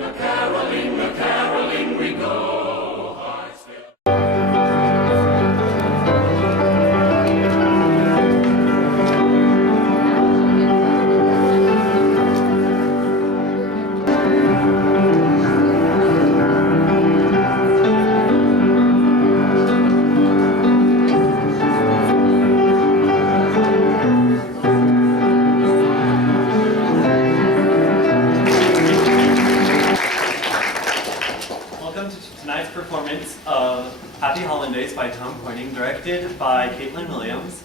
A-caroling we go. Hearts fill. Tonight's performance of Happy Hollandaise by Tim Koenig, directed by Caitlin Williams.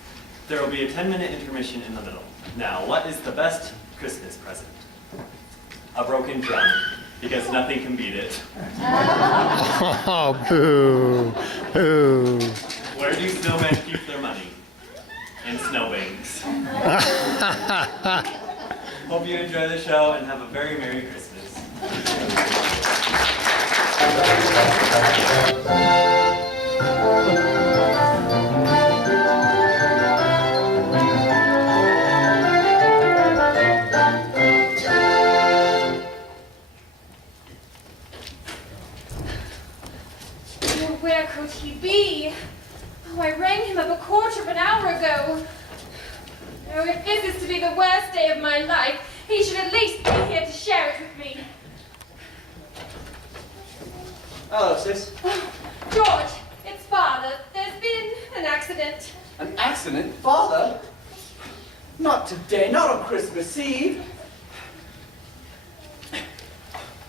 There will be a 10-minute intermission in the middle. Now, what is the best Christmas present? A broken drum, because nothing can beat it. Oh, boo, boo. Where do snowmen keep their money? In snowbanks. Hope you enjoy the show and have a very Merry Christmas. Where could he be? Oh, I rang him up a quarter of an hour ago. Oh, if this is to be the worst day of my life, he should at least be here to share it with me. Hello, sis. Oh, George, it's Father. There's been an accident. An accident? Father? Not today, not on Christmas Eve.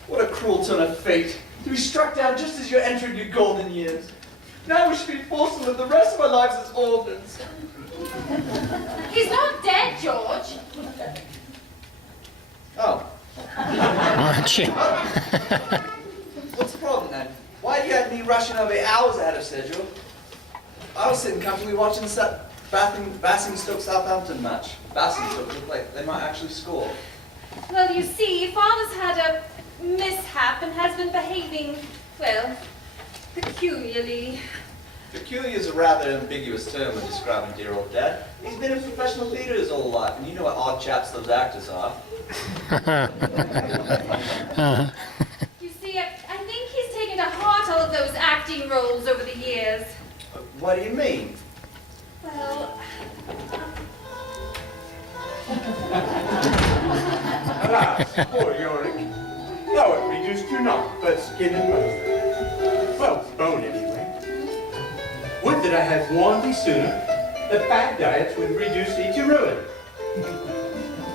What a cruel turn of fate, to be struck down just as you're entering your golden years. Now we should be forced to live the rest of our lives as orphans. He's not dead, George. Oh. Aren't you? What's the problem then? Why do you have me rushing over hours ahead of schedule? I was sitting comfortably watching the Basingstoke Southampton match. Basingstoke looked like they might actually score. Well, you see, Father's had a mishap and has been behaving, well, peculiarly. Peculiar is a rather ambiguous term when describing dear old Dad. He's been in professional theatre his whole life, and you know what odd chaps those actors are. You see, I think he's taken to heart all of those acting roles over the years. What do you mean? Well, Alas, poor Yorick. Thou art reduced to naught but skin and bone. Well, bone anyway. Would that I had warned thee sooner that bad diets would reduce thee to ruin.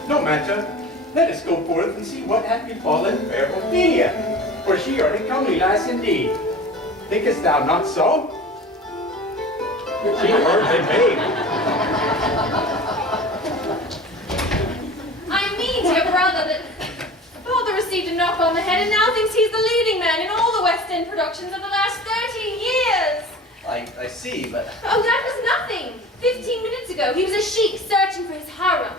No matter, let us go forth and see what hath befallen fair Ophelia, for she art a comely lass indeed. Thinkest thou not so? She art a babe. I mean, dear brother, that Father received a knock on the head and now thinks he's the leading man in all the West End productions of the last 30 years. I see, but... Oh, that was nothing. 15 minutes ago, he was a sheik searching for his harem.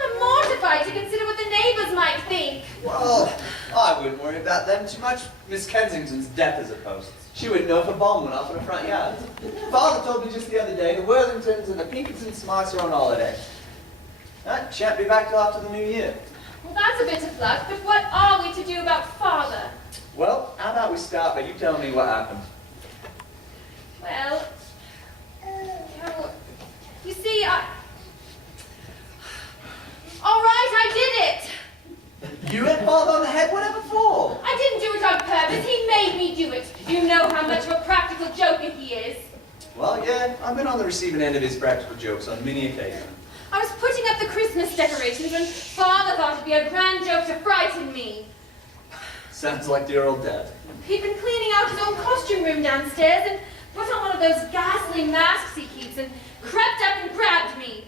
I'm mortified to consider what the neighbors might think. Well, I wouldn't worry about them too much. Miss Kensington's deaf as a post. She wouldn't know if a bomb went off in the front yard. Father told me just the other day the Worthingtons and the Pinkerton Smarts are on holiday. That shan't be back till after the new year. Well, that's a bit of luck, but what are we to do about Father? Well, how about we start by you telling me what happened? Well, you see, all right, I did it. You hit Father on the head? Whatever for? I didn't do it on purpose. He made me do it. You know how much of a practical joker he is. Well, yeah, I've been on the receiving end of his practical jokes on many occasions. I was putting up the Christmas decorations and Father thought it'd be a grand joke to frighten me. Sounds like dear old Dad. He'd been cleaning out his old costume room downstairs and put on one of those ghastly masks he keeps and crept up and grabbed me.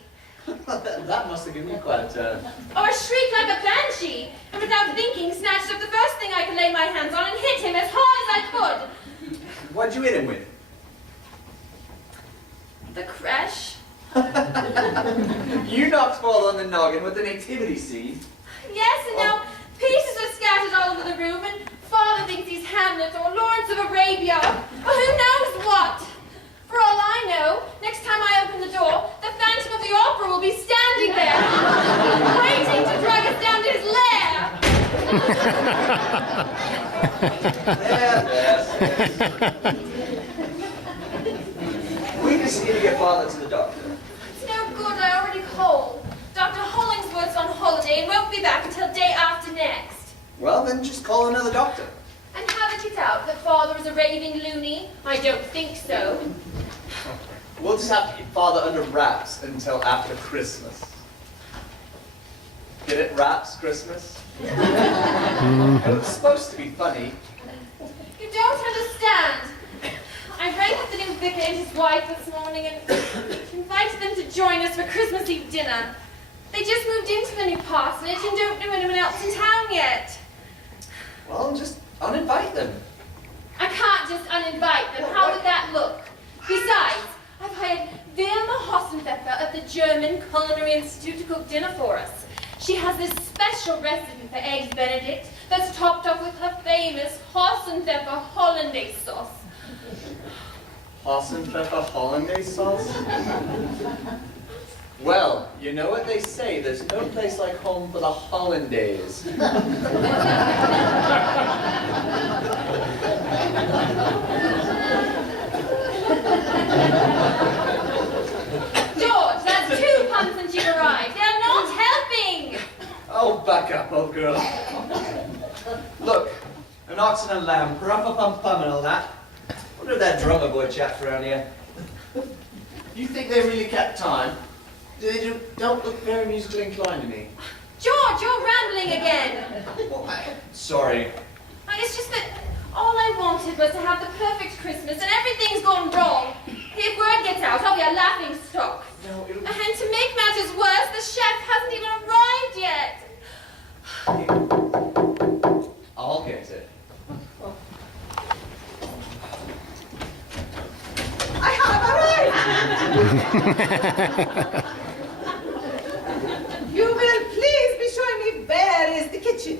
That must have given you quite a turn. Oh, I shrieked like a banshee and without thinking snatched up the first thing I could lay my hands on and hit him as hard as I could. What'd you hit him with? The creche? You knocked Father on the noggin with the nativity scene. Yes, and now pieces are scattered all over the room and Father thinks he's Hamlet or Lawrence of Arabia or who knows what. For all I know, next time I open the door, the Phantom of the Opera will be standing there, waiting to drag us down to his lair. Yes. We just need to get Father to the doctor. It's no good, I already called. Dr. Hollingsworth's on holiday and won't be back until day after next. Well, then just call another doctor. And haven't it out that Father is a raving loony? I don't think so. We'll just have to keep Father under wraps until after Christmas. Get it? Wraps, Christmas? It was supposed to be funny. You don't understand. I rang up the new vicar and his wife this morning and invited them to join us for Christmas Eve dinner. They just moved into the new parsonage and don't know anyone else in town yet. Well, just uninvite them. I can't just uninvite them. How would that look? Besides, I've hired Wilma Hossenpfeffer of the German Culinary Institute to cook dinner for us. She has this special recipe for eggs Benedict that's topped off with her famous Hossenpfeffer Hollandaise sauce. Hossenpfeffer Hollandaise sauce? Well, you know what they say, there's no place like home for the Hollandaise. George, that's 2 puns since you've arrived. They're not helping. Oh, back up, old girl. Look, an ox and a lamb, pum-pum-pum and all that. Wonder if that drummer boy chap's around here. You think they really kept time? They don't look very musically inclined to me. George, you're rambling again. Oh, sorry. It's just that all I wanted was to have the perfect Christmas and everything's gone wrong. If word gets out, I'll be a laughing stock. No, it'll... And to make matters worse, the chef hasn't even arrived yet. I'll get it. I have arrived! You will please be showing me where is the kitchen.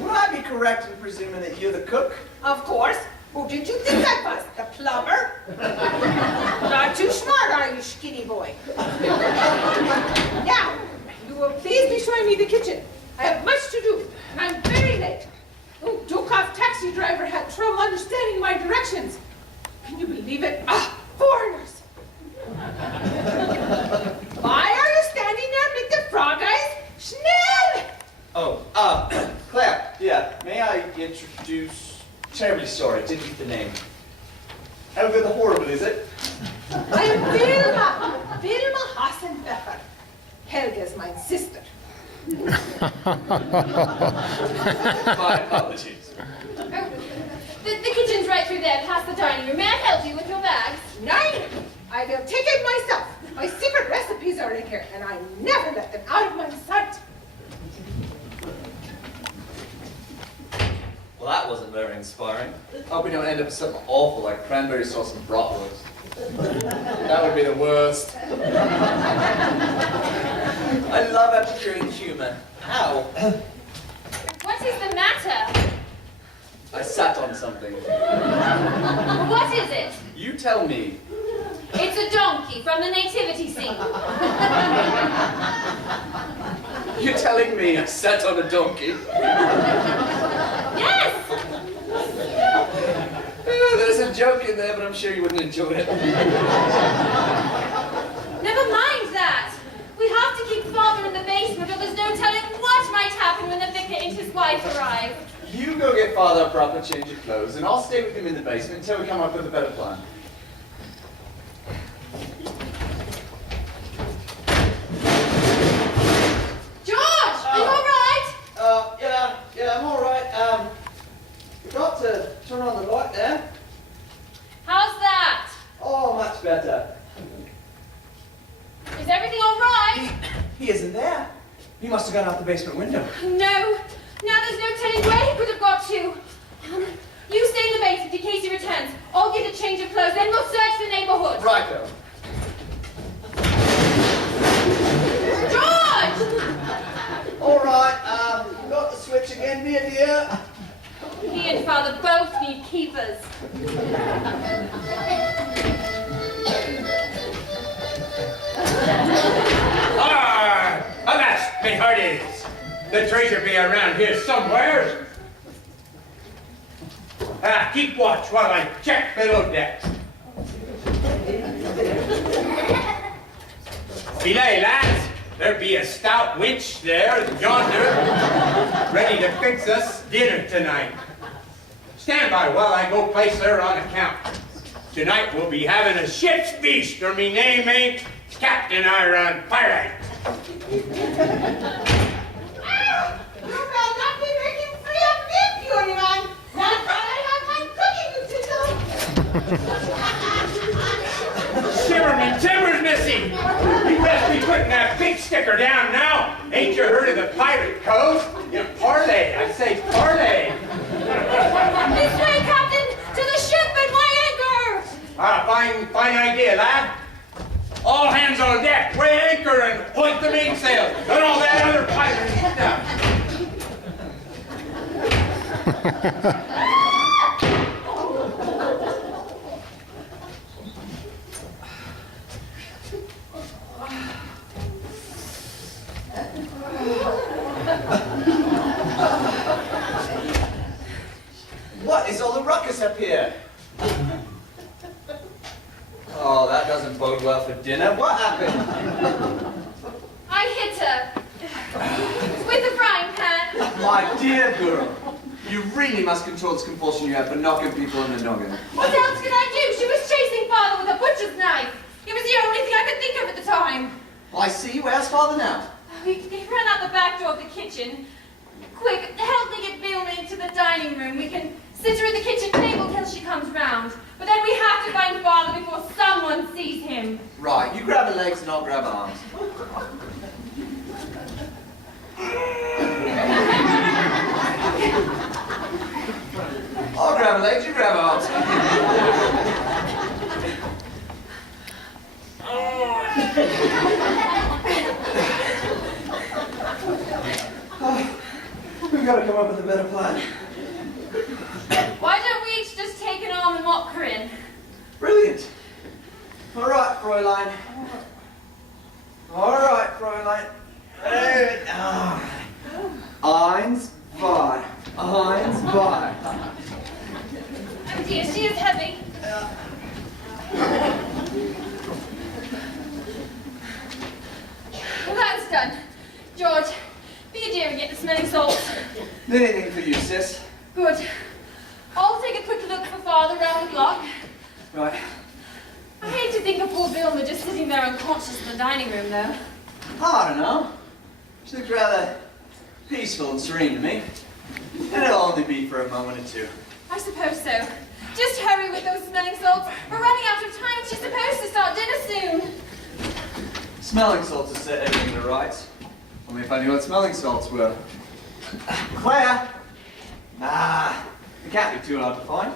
Will I be correct in presuming that you're the cook? Of course. Who did you think I was? The plumber? Not too smart, are you, skinny boy? Now, you will please be showing me the kitchen. I have much to do, and I'm very late. Oh, Dukov taxi driver had trouble understanding my directions. Can you believe it? Ah, foreigners! Why are you standing there with the frog eyes? Schnell! Oh, Claire, yeah, may I introduce... Terribly sorry, didn't get the name. Helga the Horrible, is it? I am Wilma Hossenpfeffer. Helga's my sister. My apologies. The kitchen's right through there, past the dining room. May I help you with your bags? Nein! I will take it myself. My secret recipes are in here, and I never let them out of my sight. Well, that wasn't very inspiring. Hope we don't end up with something awful like cranberry sauce and bratwurst. That would be the worst. I love Epicurean humor. Ow. What is the matter? I sat on something. What is it? You tell me. It's a donkey from the nativity scene. You're telling me I sat on a donkey? Yes! There's a joke in there, but I'm sure you wouldn't enjoy it. Never mind that. We have to keep Father in the basement, or there's no telling what might happen when the vicar and his wife arrive. You go get Father a proper change of clothes, and I'll stay with him in the basement until we come up with a better plan. George, are you all right? Yeah, I'm all right. Forgot to turn on the light there. How's that? Oh, much better. Is everything all right? He isn't there. He must have gone out the basement window. No. Now there's no telling where he could have got to. You stay in the basement in case he returns. I'll get a change of clothes, then we'll search the neighborhood. Righto. George! All right, got the switch again, dear. He and Father both need keepers. Avast, me hearties! The treasure be around here somewhere. Keep watch while I check below decks. Belay, lads. There be a stout winch there, yonder, ready to fix us dinner tonight. Stand by while I go place her on account. Tonight we'll be having a ship's feast, or me name ain't Captain Iron Pirate. You shall not be making free of me, puny man. Not that I have my cooking utensil. Shiver me timbers, missy! You best be putting that pink sticker down now. Ain't you heard of the pirate code? You parlay, I say parlay. This way, Captain! To the ship and my anchor! Fine idea, lad. All hands on deck, weigh anchor and hoist the mainsail. And all that other pirate stuff. What is all the ruckus up here? Oh, that doesn't bode well for dinner. What happened? I hit her. With a frying pan. My dear girl, you really must control this compulsion you have for knocking people in the noggin. What else could I do? She was chasing Father with a butcher's knife. It was the only thing I could think of at the time. Well, I see. Where's Father now? He ran out the back door of the kitchen. Quick, help me get Vilma into the dining room. We can sit her at the kitchen table till she comes round. But then we have to find Father before someone sees him. Right, you grab her legs and I'll grab her arms. I'll grab her legs, you grab her arms. We've got to come up with a better plan. Why don't we each just take an arm and lock her in? Brilliant. All right, Fräulein. All right, Fräulein. Eins, zwei. Eins, zwei. Oh dear, she is heavy. Well, that's done. George, be a dear and get the smelling salts. Anything for you, sis. Good. I'll take a quick look for Father round the block. Right. I hate to think of poor Vilma just sitting there unconscious in the dining room, though. I don't know. She looks rather peaceful and serene to me. And it'll only be for a moment or two. I suppose so. Just hurry with those smelling salts. We're running out of time. She's supposed to start dinner soon. Smelling salts will set everything to rights. Only if I knew what smelling salts were. Claire! Nah, it can't be too hard to find.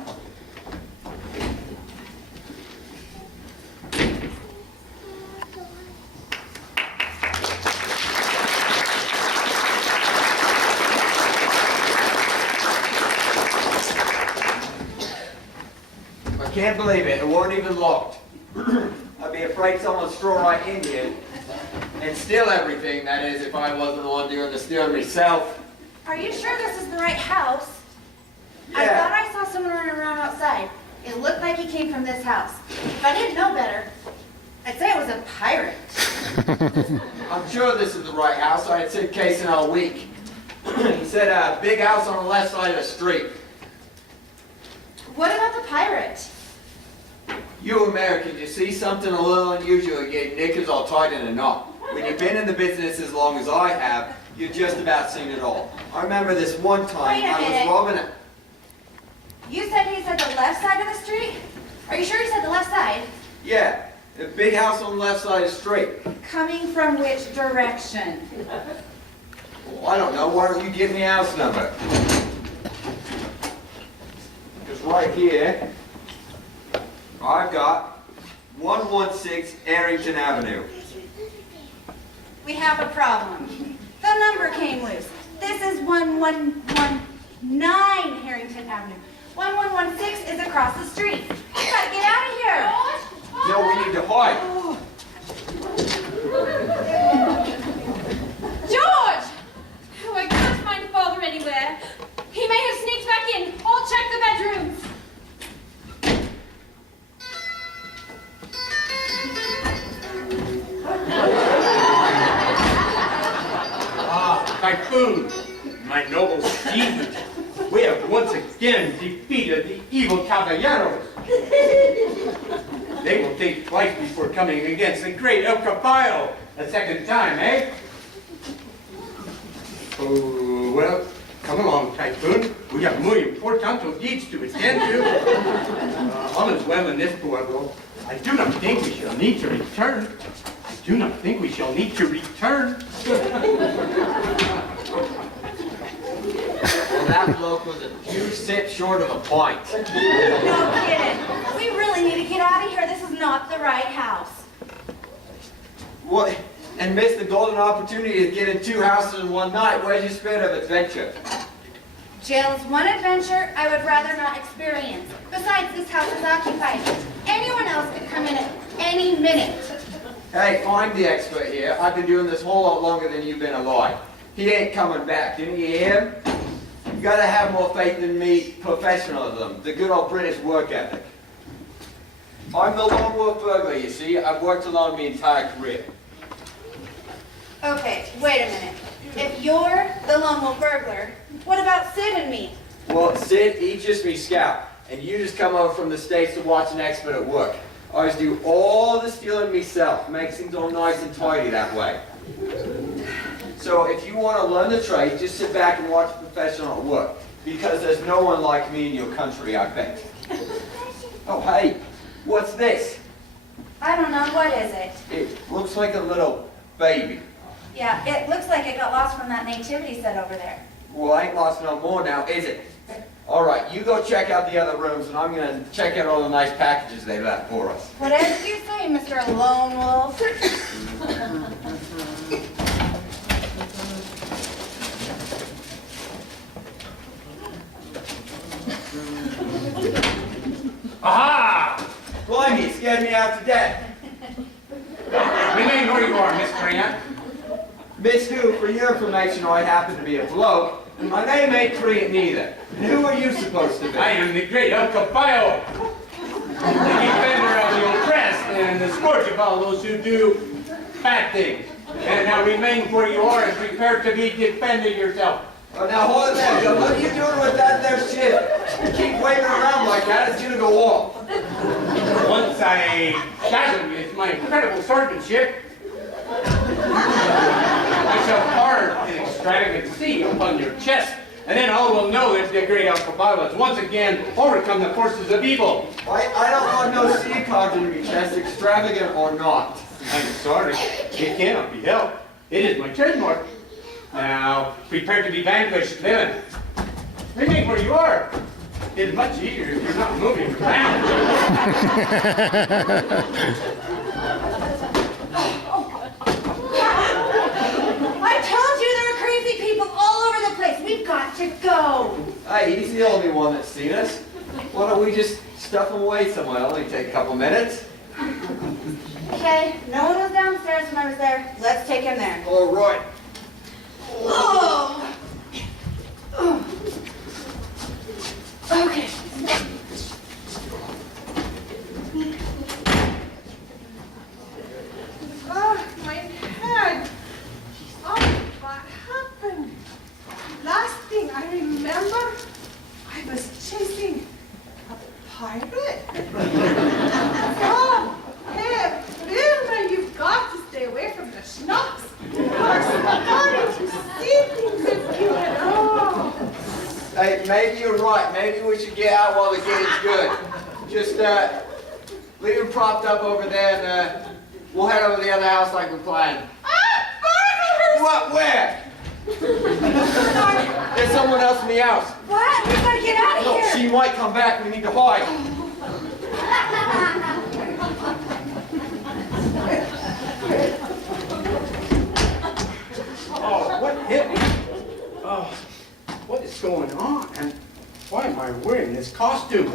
I can't believe it. It weren't even locked. I'd be afraid someone would stroll right in here and steal everything. That is, if I wasn't the one doing the stealing myself. Are you sure this is the right house? I Yeah. thought I saw someone running around outside. It looked like he came from this house. If I didn't know better, I'd say it was a pirate. I'm sure this is the right house. I had Sid casing all week. He said a big house on the left side of the street. What about the pirate? You Americans, you see something a little unusual, you get knickers all tied in a knot. When you've been in the business as long as I have, you've just about seen it all. I remember this one time Wait a I was minute. robbing a... You said he said the left side of the street? Are you sure he said the left side? Yeah, a big house on the left side of the street. Coming from which direction? Well, I don't know, why don't you give me a house number? Because right here, I've got 116 Arrington Avenue. We have a problem. The number came loose. This is 1119 Harrington Avenue. 1116 is across the street. We gotta get out of here. No, we need to hide. George! Oh my my noble steed. We have once again defeated the evil caballeros. They will think twice before coming against the great El Caballo a second time, eh? Oh, well, come along, Typhoon. We have muy importante deeds to attend to. All is well in this pueblo. I do not think we shall need to return. I do not think we shall need to return. Well, that bloke was a few sips short of a pint. No kidding. We really need to get out of here. This is not the right house. What? And missed the golden opportunity to get in 2 houses in one night. Where'd you spend of adventure? Jail is one adventure I would rather not experience. Besides, this house is occupied. Anyone else could come in at any minute. Hey, I'm the expert here. I've been doing this a whole lot longer than you've been alive. He ain't coming back. Didn't you hear him? You gotta have more faith in me, professionalism, the good old British work ethic. I'm the lone wolf burglar, you see. I've worked alone my entire career. Okay, wait a minute. If you're the lone wolf burglar, what about Sid and me? Well, Sid, he's just me scout, and you just come over from the States to watch an expert at work. I always do all the stealing myself, makes things all nice and tidy that way. So if you want to learn the trade, just sit back and watch a professional at work, because there's no one like me in your country, I bet. Oh, hey, what's this? I don't know. What is it? It looks like a little baby. Yeah, it looks like it got lost from that nativity set over there. Well, I ain't lost no more now, is it? All right, you go check out the other rooms, and I'm going to check out all the nice packages they left for us. Whatever you say, Mr. Lone Wolf. Aha! Blimey, you scared me out to death. Remain where you are, Miss Grant. Miss who, for your information, I happen to be a bloke, and my name ain't Korean neither. And who are you supposed to be? I am the great El Caballo, the defender of the oppressed and the scourge of all those who do bad things. And now remain where you are and prepare to be defending yourself. Oh, now hold there, Joe. What are you doing with that there shit? You keep waving around like that, it's gonna go off. Once I shot him with my incredible swordsmanship, I shall carve an extravagant C upon your chest, and then all will know that the great El Caballo has once again overcome the forces of evil. I don't want no C carved in your chest, extravagant or not. I'm sorry, it cannot be helped. It is my trademark. Now, prepare to be vanquished, villain. Remain where you are. It is much easier if you're not moving around. I told you there are crazy people all over the place. We've got to go. Hey, he's the only one that's seen us. Why don't we just stuff him away somewhere? It'll only take a couple minutes. Okay, no one was downstairs when I was there. Let's take him there. All right. Oh. Okay. Oh, my head. Oh, what happened? Last thing I remember, I was chasing a pirate. Oh, hey, Beaver, you've got to stay away from the schnapps. You're starting to see things again. Oh. Hey, maybe you're right. Maybe we should get out while the getting's good. Just leave him propped up over there, and we'll head over to the other house like we planned. Ah, burglars! What? Where? There's someone else in the house. What? We gotta get out of No, here. she might come back. We need to hide. Oh, what hit me? Oh, what is going on? And why am I wearing this costume?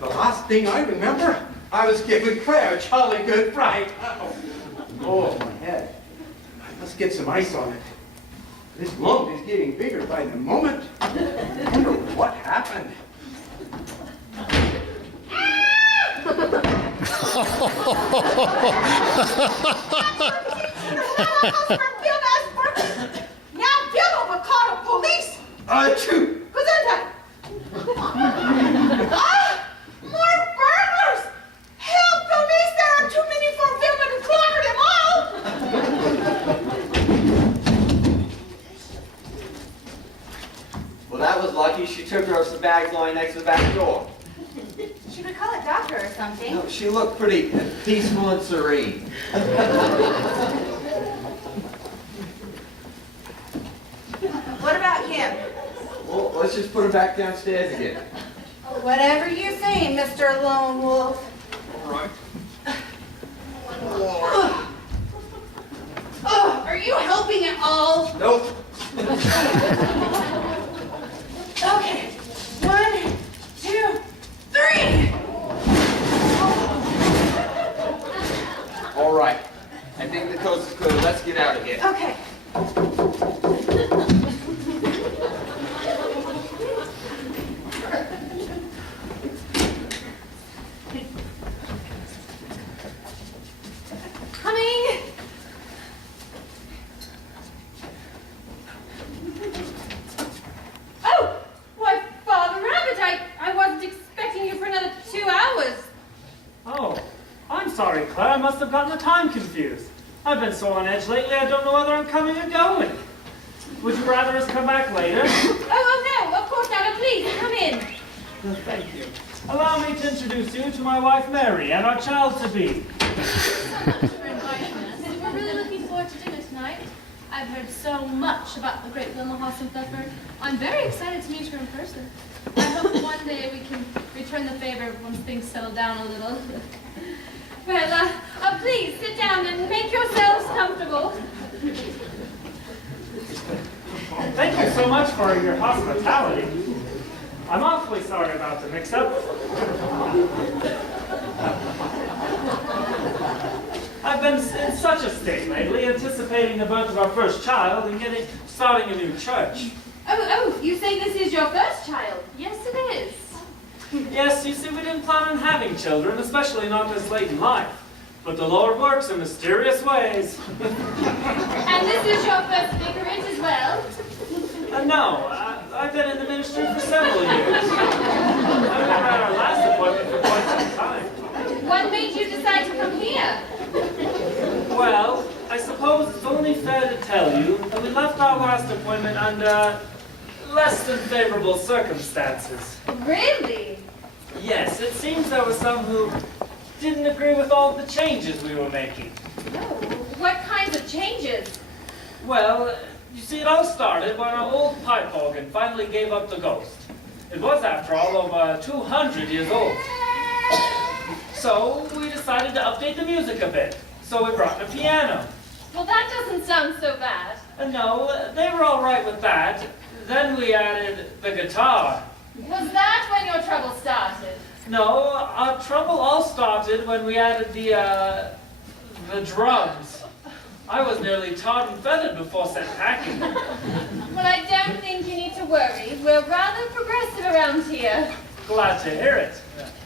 The last thing I remember, I was giving Claire a jolly good fright. Oh, my head. I must get some ice on it. This lump is getting bigger by the moment. I wonder what happened. Now Bill will call the police. Achoo! Gesundheit! Ah! More burglars! Help, police! There are too many for Vilma to clobber them all! Well, that was lucky. She took her up some bags lying next to the back door. She could call a doctor or something. No, she looked pretty peaceful and serene. What about him? Well, let's just put her back downstairs again. Whatever you say, Mr. Lone Wolf. All right. Are you helping at all? Nope. Okay. 1, 2, 3. All right. I think the coast is clear. Let's get out of here. Okay. Coming! Oh! Why, Father Rabbit, I wasn't expecting you for another 2 hours. Oh, I'm sorry, Claire. I must have gotten the time confused. I've been so on edge lately, I don't know whether I'm coming or going. Would you rather us come back later? Oh, no, of course not. Oh, please, come in. Thank you. Allow me to introduce you to my wife, Mary, and our child-to-be. For inviting us. We're really looking forward to dinner tonight. I've heard so much about the great Vilma Hassenpfeffer. I'm very excited to meet her in person. I hope one day we can return the favor once things settle down a little. Well, please sit down and make yourselves comfortable. Thank you so much for your hospitality. I'm awfully sorry about the mix-up. I've been in such a state lately, anticipating the birth of our first child and starting a new church. Oh, you say this is your first child? Yes, it is. Yes, you see, we didn't plan on having children, especially not this late in life. But the Lord works in mysterious ways. And this is your first vicarage as well? No, I've been in the ministry for several years. I've been at our last appointment for quite some time. What made you decide to come here? Well, I suppose it's only fair to tell you that we left our last appointment under less than favorable circumstances. Really? Yes, it seems there were some who didn't agree with all the changes we were making. No. What kinds of changes? Well, you see, it all started when our old pipe organ finally gave up the ghost. It was, after all, over 200 years old. So we decided to update the music a bit. So we brought the piano. Well, that doesn't sound so bad. No, they were all right with that. Then we added the guitar. Was that when your trouble started? No, our trouble all started when we added the drums. I was nearly tarred and feathered before set packing. Well, I don't think you need to worry. We're rather progressive around here. Glad to hear it.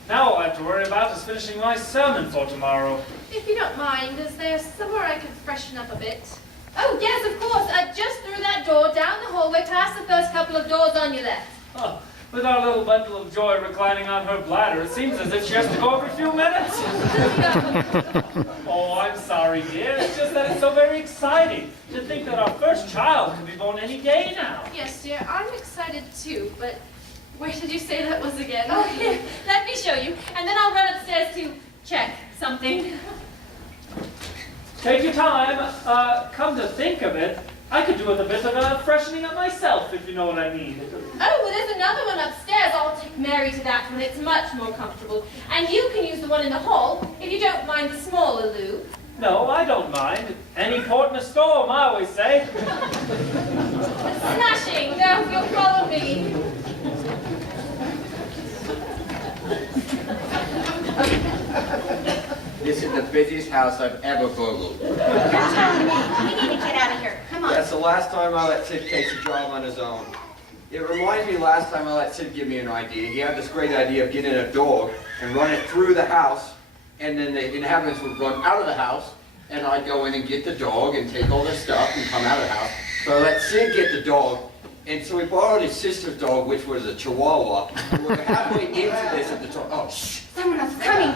Now all I have to worry about is finishing my sermon for tomorrow. If you don't mind, is there somewhere I could freshen up a bit? Oh, yes, of course. Just through that door, down the hallway, past the first couple of doors on your left. Oh, with our little bundle of joy reclining on her bladder, it seems as if she has to go every few minutes. Oh, I'm sorry, dear. It's just that it's so very exciting to think that our first child could be born any day now. Yes, dear, I'm excited too, but where did you say that was again? Oh, here, let me show you. And then I'll run upstairs to check something. Take your time. Come to think of it, I could do with a bit of a freshening up myself, if you know what I mean. Oh, well, there's another one upstairs. I'll take Mary to that one. It's much more comfortable. And you can use the one in the hall, if you don't mind the smaller loo. No, I don't mind. Any port in a storm, I always say. Smashing. Now, if you'll follow me. This is the busiest house I've ever burgled. You're telling me. We need to get out of here. Come on. That's the last time I let Sid Casey drive on his own. It reminds me last time I let Sid give me an idea. He had this great idea of getting a dog and run it through the house, and then the inhabitants would run out of the house, and I'd go in and get the dog and take all their stuff and come out of the house. So I let Sid get the dog, And so we borrowed his sister's dog, which was a Chihuahua. And we're halfway into this at the top. Oh, shh. Someone else is coming.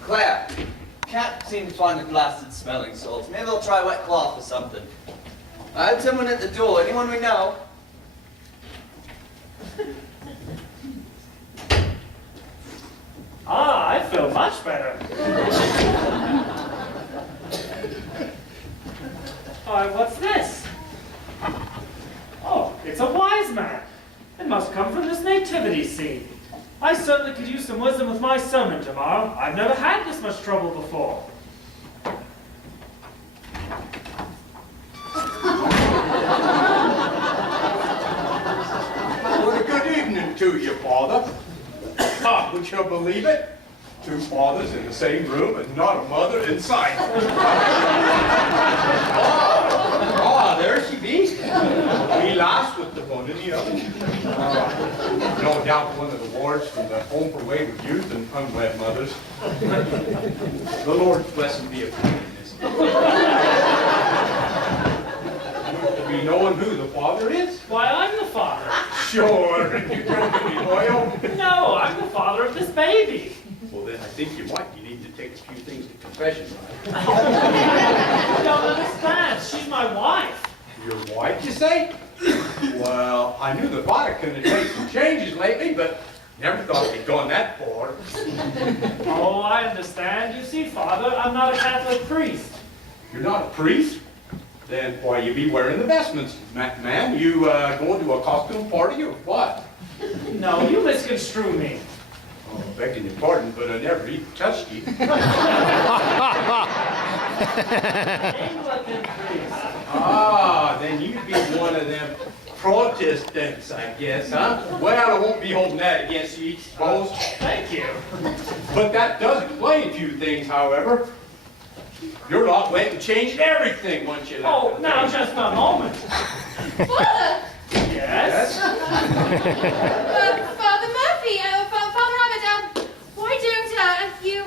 Claire, can't seem to find the blasted smelling salts. Maybe I'll try wet cloth or something. I had someone at the door. Anyone we know? Ah, I feel much better. What's this? Oh, it's a wise man. It must come from this nativity scene. I certainly could use some wisdom with my sermon tomorrow. I've never had this much trouble before. Well, a good evening to you, Father. Ah, would you believe it? 2 fathers in the same room and not a mother in sight. There she be. We last with the one in the other. No doubt one of the wards from the Home for Wayward Youth and Unwed Mothers. The Lord's blessing be upon this. We knowing who the father is? Why, I'm the father. Sure. You joking me, boyo? No, I'm the father of this baby. Well, then I think you might. You need to take a few things to confession, right? You don't understand. She's my wife. Your wife, you say? Well, I knew the father couldn't have made some changes lately, but never thought he'd gone that far. Oh, I understand. You see, Father, I'm not a Catholic priest. You're not a priest? Then why you be wearing the vestments, man? You going to a costume party or what? No, you misconstrue me. Oh, begging your pardon, but I never even touched you. Anglican priest. Ah, then you'd be one of them Protestants, I guess, huh? Well, I won't be holding that against you, I suppose. Thank you. But that does explain a few things, however. Your lot went and changed everything once you left. Oh, now just a moment. Father! Yes? Father Murphy, Father Abbott, why don't you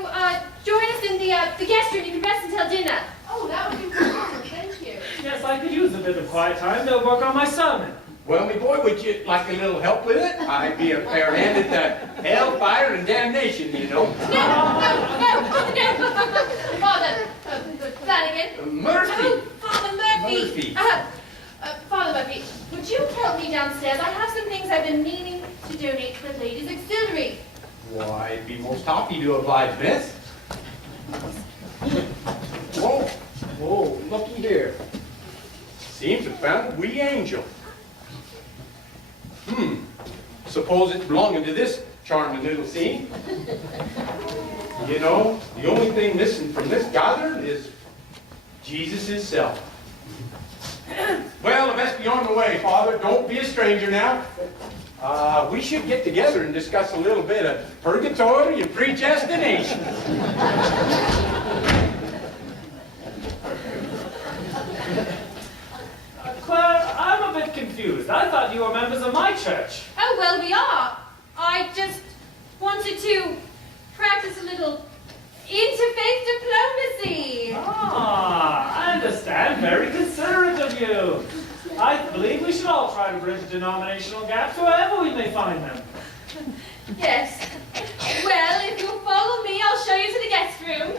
join us in the guest room? You can rest until dinner. Oh, that would be wonderful. Thank you. Yes, I could use a bit of quiet time to work on my sermon. Well, me boy, would you like a little help with it? I'd be a fair hand at hell, fire, and damnation, you know. No. Father, Flanagan. Murphy. Oh, Father Murphy. Murphy. Father Murphy, would you help me downstairs? I have some things I've been meaning to donate to the ladies' auxiliary. Why, I'd be most happy to oblige, miss. Whoa, looky here. Seems I found a wee angel. Suppose it's belonging to this charming little scene. You know, the only thing missing from this gathering is Jesus himself. Well, I best be on the way, Father. Don't be a stranger now. We should get together and discuss a little bit of purgatory and predestination. Claire, I'm a bit confused. I thought you were members of my church. Oh, well, we are. I just wanted to practice a little interfaith diplomacy. Ah, I understand. Very considerate of you. I believe we should all try to bridge denominational gaps wherever we may find them. Yes. Well, if you'll follow me, I'll show you to the guest room.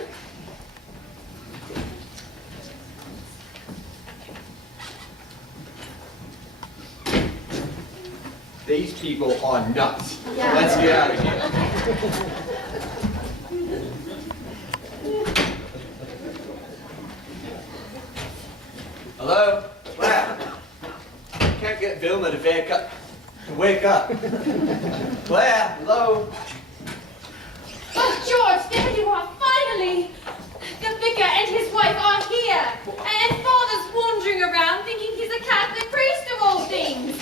These people are nuts. Yeah. Let's get out of here. Hello? Claire? Can't get Vilma to wake up. Claire, hello? Oh, George, there you are, finally! The vicar and his wife are here, and Father's wandering around thinking he's a Catholic priest of all things.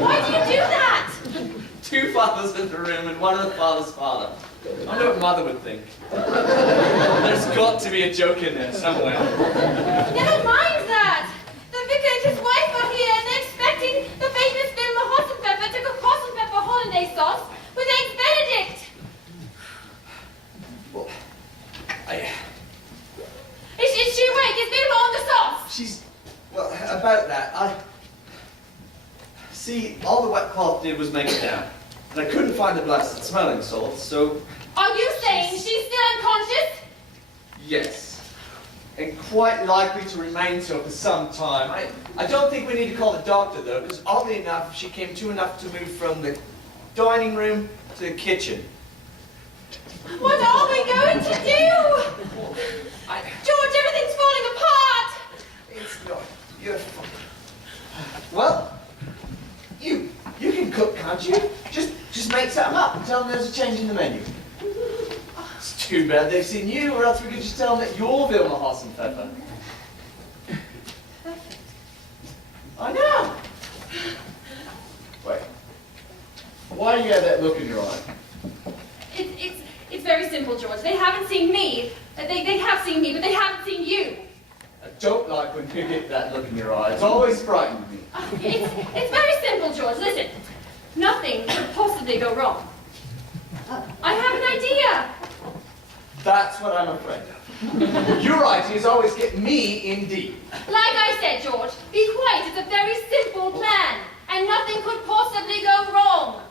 Why do you do that? 2 fathers in the room and one of the father's father. I wonder what Mother would think. There's got to be a joke in there somewhere. Never mind that. The vicar and his wife are here, and they're expecting the famous Vilma Hossenpfeffer to cook Hossenpfeffer Hollandaise sauce with eggs Benedict. Well, Well, about that, See, all the wet cloth did was make it down. And I couldn't find the blasted smelling salts, so... Are you saying she's still unconscious? Yes. And quite likely to remain so for some time. I don't think we need to call the doctor, though, because oddly enough, she came to enough to move from the dining room to the kitchen. What are we going to do? George, everything's falling apart! It's not your fault. Well, you can cook, can't you? Just make something up and tell them there's a change in the menu. It's too bad they've seen you, or else we could just tell them that you're Vilma Hassenpfeffer. I know. Wait. Why do you have that look in your eye? It's very simple, George. They haven't seen me. They have seen me, but they haven't seen you. I don't like when you get that look in your eye. It's always frightened me. It's very simple, George. Listen, nothing could possibly go wrong. I have an idea. That's what I'm afraid of. Your ideas always get me in deep. Like I said, George, be quiet. It's a very simple plan, and nothing could possibly go wrong.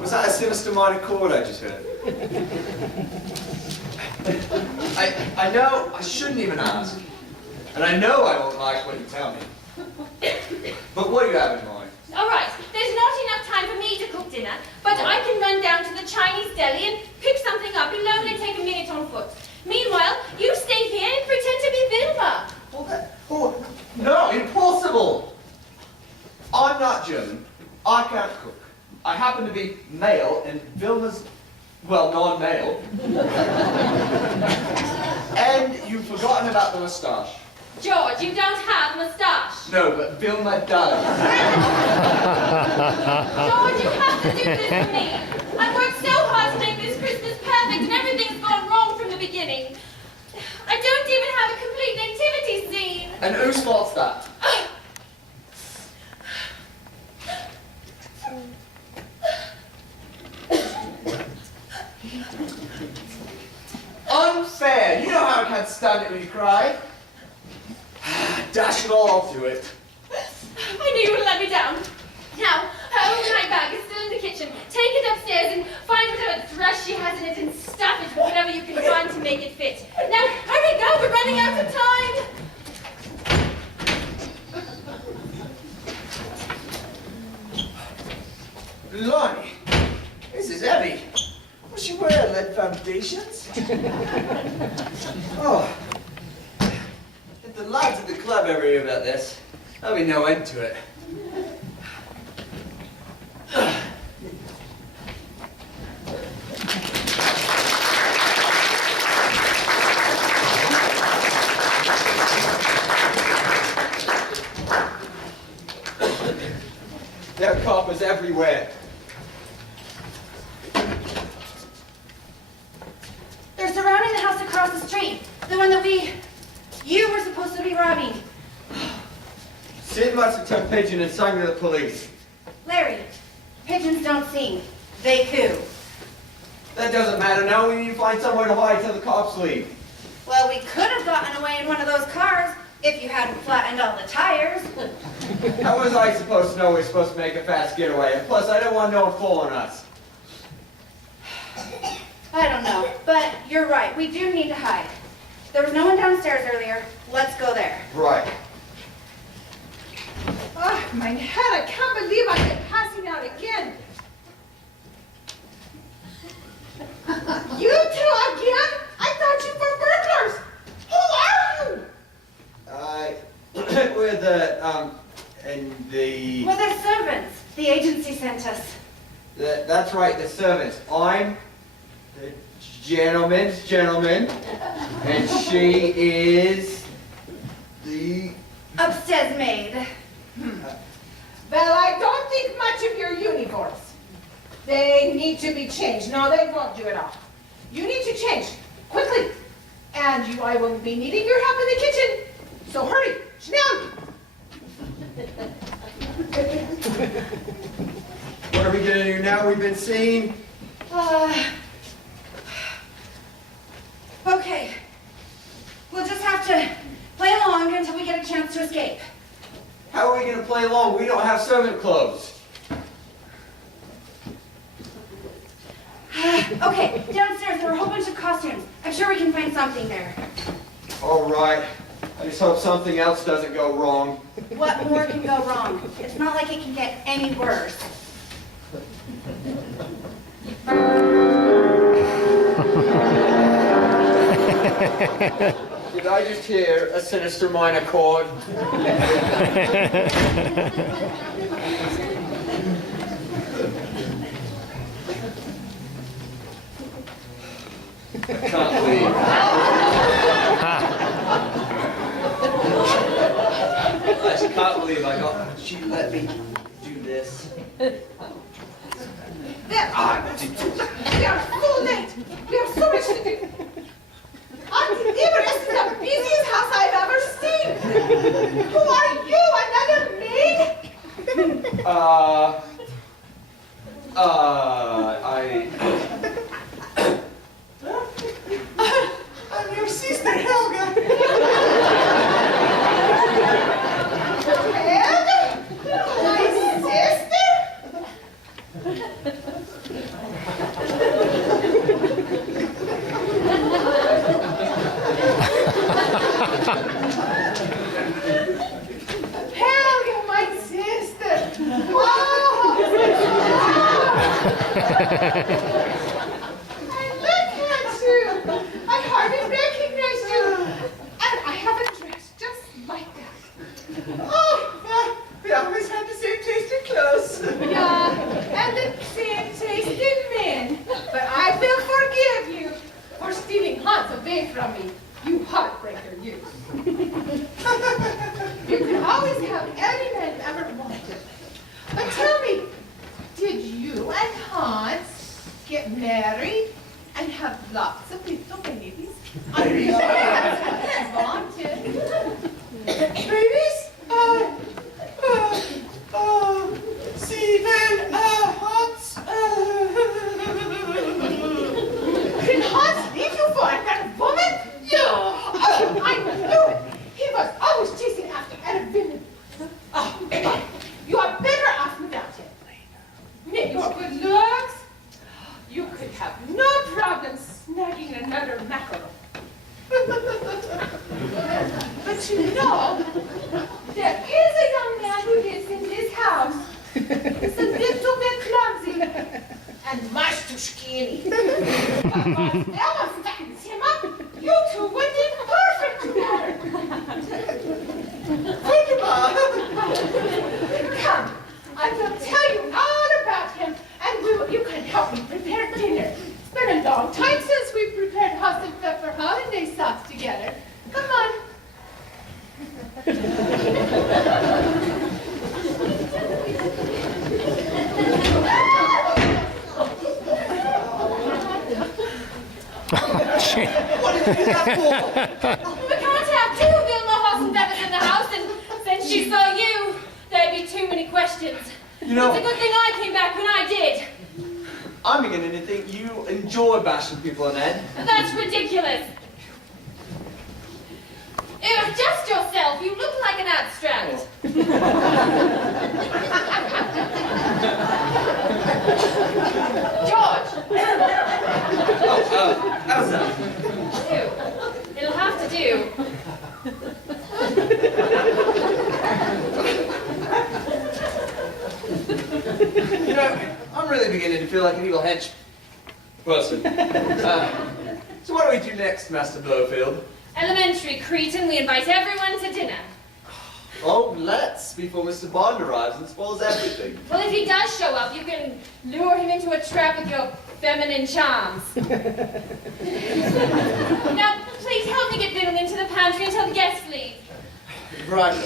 Was that a sinister minor chord I just heard? I know I shouldn't even ask. And I know I won't like what you tell me. But what do you have in mind? All right, there's not enough time for me to cook dinner, but I can run down to the Chinese deli and pick something up. It'll only take a minute on foot. Meanwhile, you stay here and pretend to be Vilma. No, impossible! I'm not German. I can't cook. I happen to be male, and Vilma's, well, non-male. And you've forgotten about the moustache. George, you don't have a moustache. No, but Vilma does. George, you have to do this for me. I've worked so hard to make this Christmas perfect, and everything's gone wrong from the beginning. I don't even have a complete nativity scene. And whose fault's that? Unfair! You know how I can't stand it when you cry. Dash it all to it. I knew you would let me down. Now, her overnight bag is still in the kitchen. Take it upstairs and find whatever dress she has in it and stuff it with whatever you can find to make it fit. Now, hurry, go! We're running out of time! Blimey, this is heavy. Was she wearing lead foundations? Oh. If the lads at the club ever hear about this, there'll be no end to it. There are coppers everywhere. They're surrounding the house across the street. The one that you were supposed to be robbing. Sid must have took Pigeon and sung to the police. Larry, pigeons don't sing. They coo. That doesn't matter now. We need to find somewhere to hide till the cops leave. Well, we could have gotten away in one of those cars if you hadn't flattened all the tires. How was I supposed to know we were supposed to make a fast getaway? And plus, I don't want no one following us. I don't know, but you're right. We do need to hide. There was no one downstairs earlier. Let's go there. Right. Ah, my head, I can't believe I've been passing out again. You two again? I thought you were burglars. Who are you? We're the, We're the servants. The agency sent us. that's right, the servants. I'm the gentleman's gentleman, and she is the... Upstairs maid. Well, I don't think much of your uniforms. They need to be changed. No, they won't do it all. You need to change, quickly. And I will be needing your help in the kitchen. So hurry, schnell. What are we gonna do now? We've been seen. day long. We don't have servant clothes. Okay, downstairs there are a whole bunch of costumes. I'm sure we can find something there. All right. I just hope something else doesn't go wrong. What more can go wrong? It's not like it can get any worse. Did I just hear a sinister minor chord? I can't believe. I just can't believe she let me do this. There are. We are so late. We have so much to do. Auntie Beaver, this is the busiest house I've ever seen. Who are you? Another maid? I'm your sister, Helga. Helga? My sister? Helga, my sister. Oh. And look at you. I hardly recognize you. And I have a dress just like that. Oh, well, we always have the same taste in clothes. Yeah, and the same taste in men. But I will forgive you for stealing Hans away from me. You heartbreaker, you. You can always have any man you ever wanted. But tell me, did you and Hans get married and have lots of little babies? Babies? Wanted. Babies? Steven, Hans, did Hans leave you for another woman? Yeah. Oh, I knew it. He was always chasing after other women. Oh, but you are better off without him. With your good looks, you could have no problem snagging another mackerel. But you know, there is a young man who lives in this house. He's a little bit clumsy and much too skinny. But once Ella fattens him up, you two would be perfect together. Come, I will tell you all about him, and you can help me prepare dinner. It's been a long time since we prepared House and Pepper Hollandaise sauce together. Come on. What did you do that for? We can't have two Vilma Hoss and Beavers in the house, and since she saw you, there'd be too many questions. You know, It's a good thing I came back when I did. I'm beginning to think you enjoy bashing people in Ed. That's ridiculous. Just yourself. You look like an abstract. George. Elsa. It'll have to do. You know, I'm really beginning to feel like an evil hench person. So what do we do next, Master Blowfield? Elementary Cretan, we invite everyone to dinner. Oh, let's, before Mr. Bond arrives and spoils everything. Well, if he does show up, you can lure him into a trap with your feminine charms. Now, please help me get Biddle into the pantry until the guests leave. Right.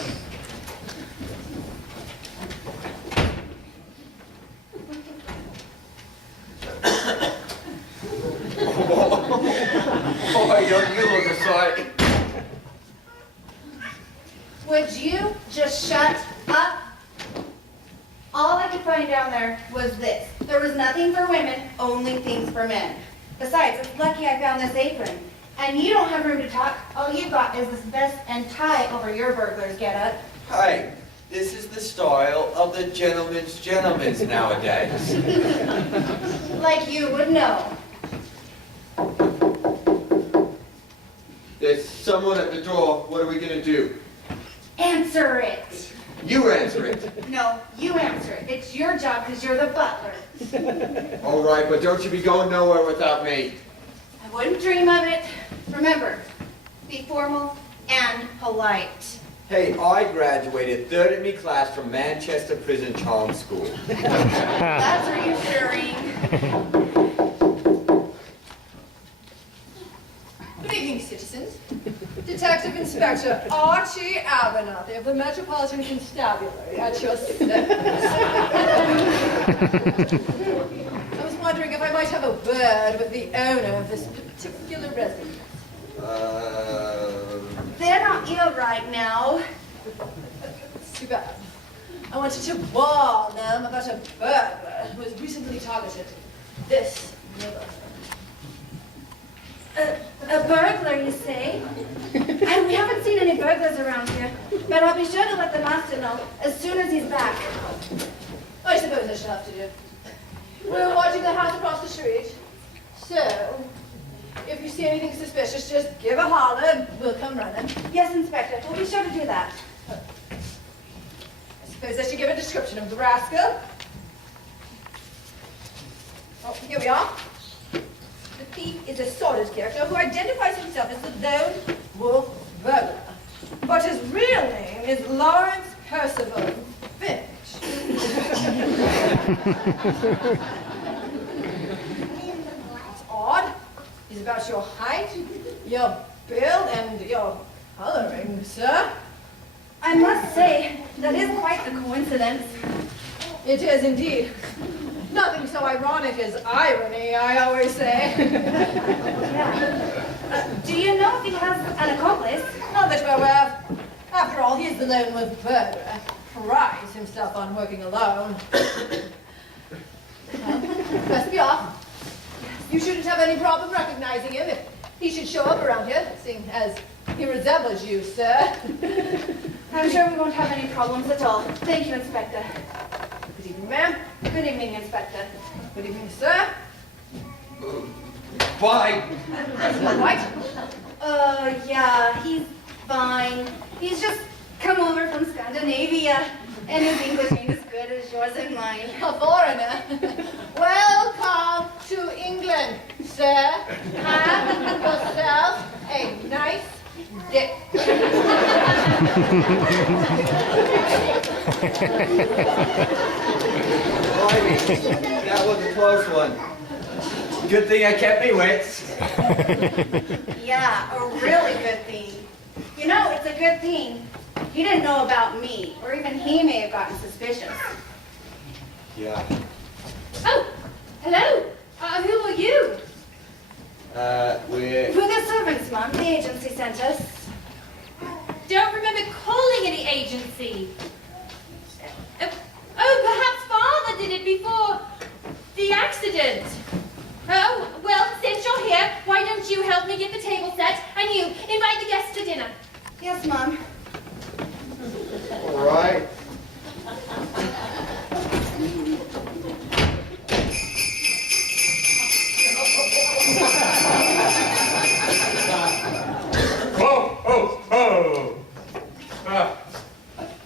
Oh my God, you look a sight. Would you just shut up? All I could find down there was this. There was nothing for women, only things for men. Besides, it's lucky I found this apron. And you don't have room to talk. All you've got is this vest and tie over your burglar's getup. Hey, This is the style of the gentleman's nowadays. Like you would know. There's someone at the door. What are we gonna do? Answer it. You answer it. No, you answer it. It's your job because you're the butler. All right, but don't you be going nowhere without me. I wouldn't dream of it. Remember, be formal and polite. Hey, I graduated third in me class from Manchester Prison Charm School. That's reassuring. Good evening, citizens. Detective Inspector Archie Abernathy of the Metropolitan Constabulary at your service. I was wondering if I might have a word with the owner of this particular residence. They're not ill right now. Too bad. I wanted to warn them about a burglar who has recently targeted this neighborhood. A burglar, you say? And we haven't seen any burglars around here, but I'll be sure to let the master know as soon as he's back. I suppose I shall have to do. We're watching the house across the street. So, if you see anything suspicious, just give a holler and we'll come running. Yes, Inspector. We'll be sure to do that. I suppose I should give a description of the rascal. Oh, here we are. The thief is a sordid character who identifies himself as the lone wolf burglar. But his real name is Lawrence Percival Finch. It's odd. He's about your height, your build, and your coloring, sir. I must say, that is quite a coincidence. It is indeed. Nothing so ironic as irony, I always say. Yeah. Do you know if he has an accomplice? Not that we're aware of. After all, he is the lone wolf burglar. Prides himself on working alone. Well, best be off. You shouldn't have any problem recognizing him if he should show up around here, seeing as he resembles you, sir. I'm sure we won't have any problems at all. Thank you, Inspector. Good evening, ma'am. Good evening, Inspector. Good evening, sir. Bye. All right. Yeah, he's fine. He's just come over from Scandinavia, and his English ain't as good as yours and mine. A foreigner. Welcome to England, sir. Have yourself a nice day. Blimey, that was a close one. Good thing I kept me wits. Yeah, a really good thing. You know, it's a good thing he didn't know about me, or even he may have gotten suspicious. Yeah. Oh, hello. Who are you? We're... We're the servants, Mom. The agency sent us. Don't remember calling any agency. Oh, perhaps Father did it before the accident. Oh, well, since you're here, why don't you help me get the table set and you invite the guests to dinner? Yes, Mom. All right.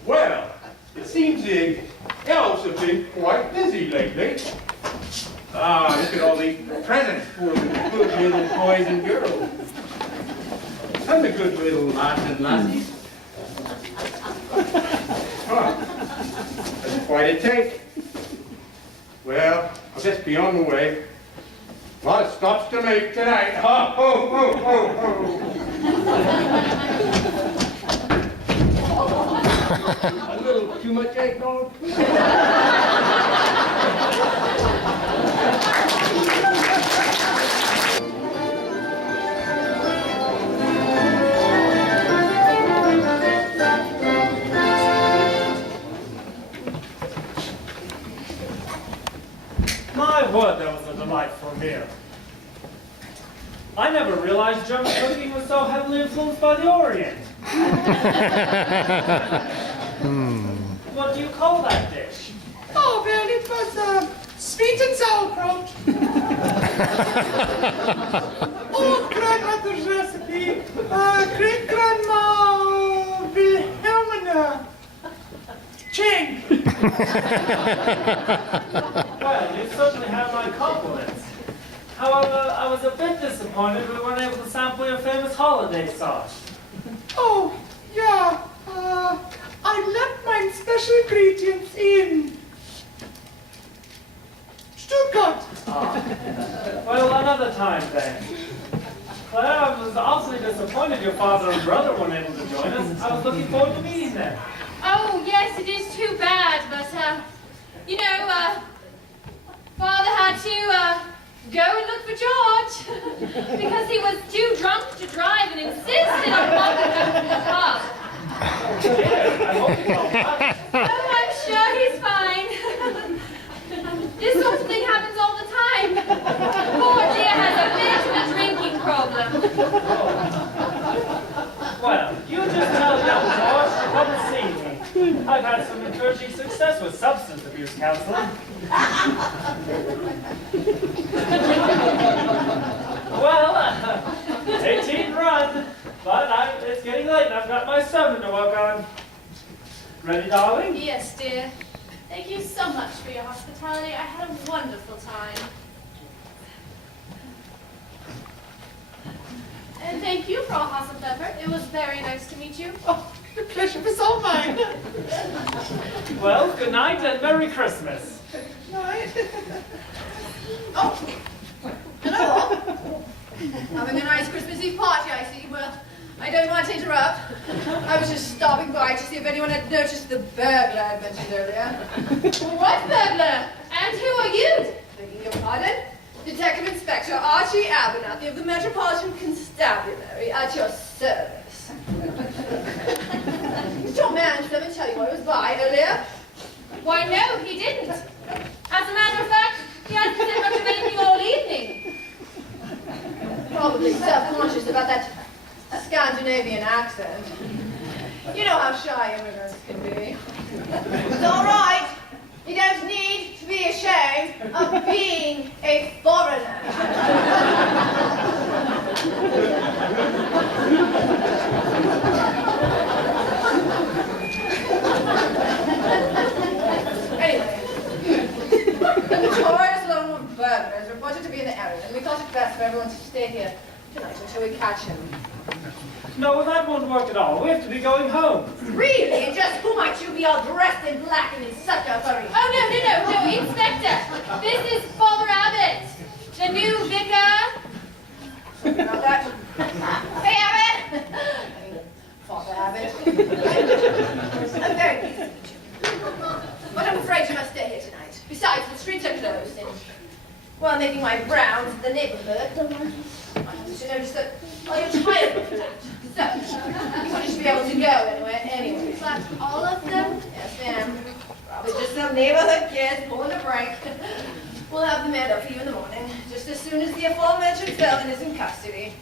Well, it seems the elves have been quite busy lately. Ah, look at all these presents for the good little boys and girls. And the good little lads and lassies. That's quite a take. Well, I'll just be on the way. Lot of stops to make tonight. Ha, ho, ho, ho, ho. A little too much eggnog. My word, that was a delightful meal. I never realized German cooking was so heavily influenced by the Orient. What do you call that dish? Oh, well, it was sweet and sauerkraut. Old grandmother's recipe. Great-grandma Wilhelmina Chang. Well, you certainly have my compliments. However, I was a bit disappointed we weren't able to sample your famous Hollandaise sauce. Oh, yeah. I left my special ingredients in Stuttgart. Well, another time then. Claire, I was awfully disappointed your father and brother weren't able to join us. I was looking forward to meeting them. Oh, yes, it is too bad, but, you know, Father had to, go and look for George, because he was too drunk to drive and insisted on walking up to the pub. I hope he's all right. Oh, I'm sure he's fine. This sort of thing happens all the time. Poor dear has a bit of a drinking problem. Well, you just tell young George to come and see me. I've had some encouraging success with substance abuse counseling. Well, 18 run, but it's getting late and I've got my sermon to work on. Ready, darling? Yes, dear. Thank you so much for your hospitality. I had a wonderful time. And thank you for all Haas and Pepper. It was very nice to meet you. Oh, the pleasure was all mine. Well, good night and Merry Christmas. Right. Oh, hello. Having a nice Christmas Eve party, I see. Well, I don't want to interrupt. I was just stopping by to see if anyone had noticed the burglar I mentioned earlier. What burglar? And who are you? Begging your pardon? Detective Inspector Archie Abernathy of the Metropolitan Constabulary at your service. Did your man ever tell you I was by earlier? Why, no, he didn't. As a matter of fact, he hasn't said much of anything all evening. Probably self-conscious about that Scandinavian accent. You know how shy immigrants can be. It's all right. You don't need to be ashamed of being a foreigner. Anyway, the notorious lone burglar is reported to be in the area, and we thought it best for everyone to stay here tonight until we catch him. No, that won't work at all. We have to be going home. Really? And just who might you be all dressed in black and in such a hurry? Oh, no, Inspector. This is Father Abbott, the new vicar. Not that. Hey, Abbott! Father Abbott. I'm very pleased to meet you. But I'm afraid you must stay here tonight. Besides, the streets are closed, and while making my rounds in the neighborhood, I happened to notice that you're tired of that. So, you wouldn't be able to go anyway. But all of them? Yes, ma'am. Probably just some neighborhood kids pulling a prank. We'll have them made up for you in the morning, just as soon as the aforementioned felon is in custody.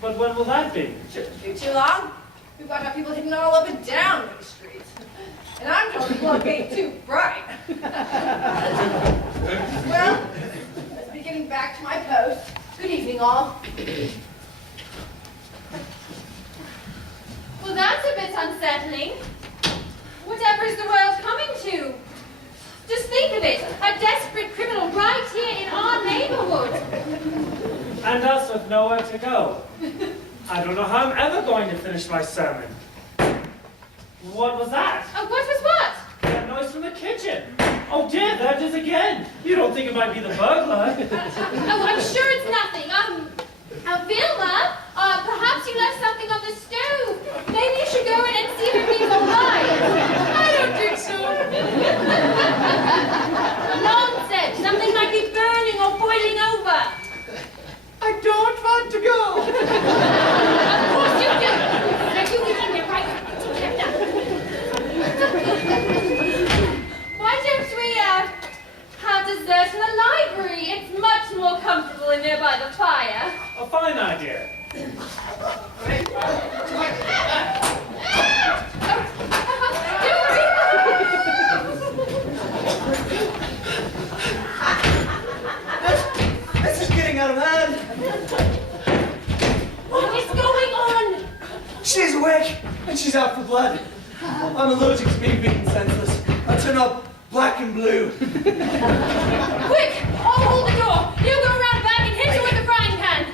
But when will that be? Shouldn't be too long. We've got our people hidden all up and down these streets. And I'm told people are getting too bright. Well, let's be getting back to my post. Good evening, all. Well, that's a bit unsettling. Whatever is the world coming to? Just think of it, a desperate criminal right here in our neighborhood. And us with nowhere to go. I don't know how I'm ever going to finish my sermon. What was that? What was what? That noise from the kitchen. Oh dear, there it is again. You don't think it might be the burglar? Oh, I'm sure it's nothing. Vilma, perhaps you left something on the stove. Maybe you should go in and see if everything's all right. I don't think so. Nonsense. Something might be burning or boiling over. I don't want to go. Of course you do. Now you get in there, right? Why don't we, have dessert in the library? It's much more comfortable in there by the fire. A fine idea. Don't worry. awake, and she's out for blood. I'm allergic to being beaten senseless. I turn up black and blue. Quick! I'll hold the door. You go around back and hit her with the frying pan.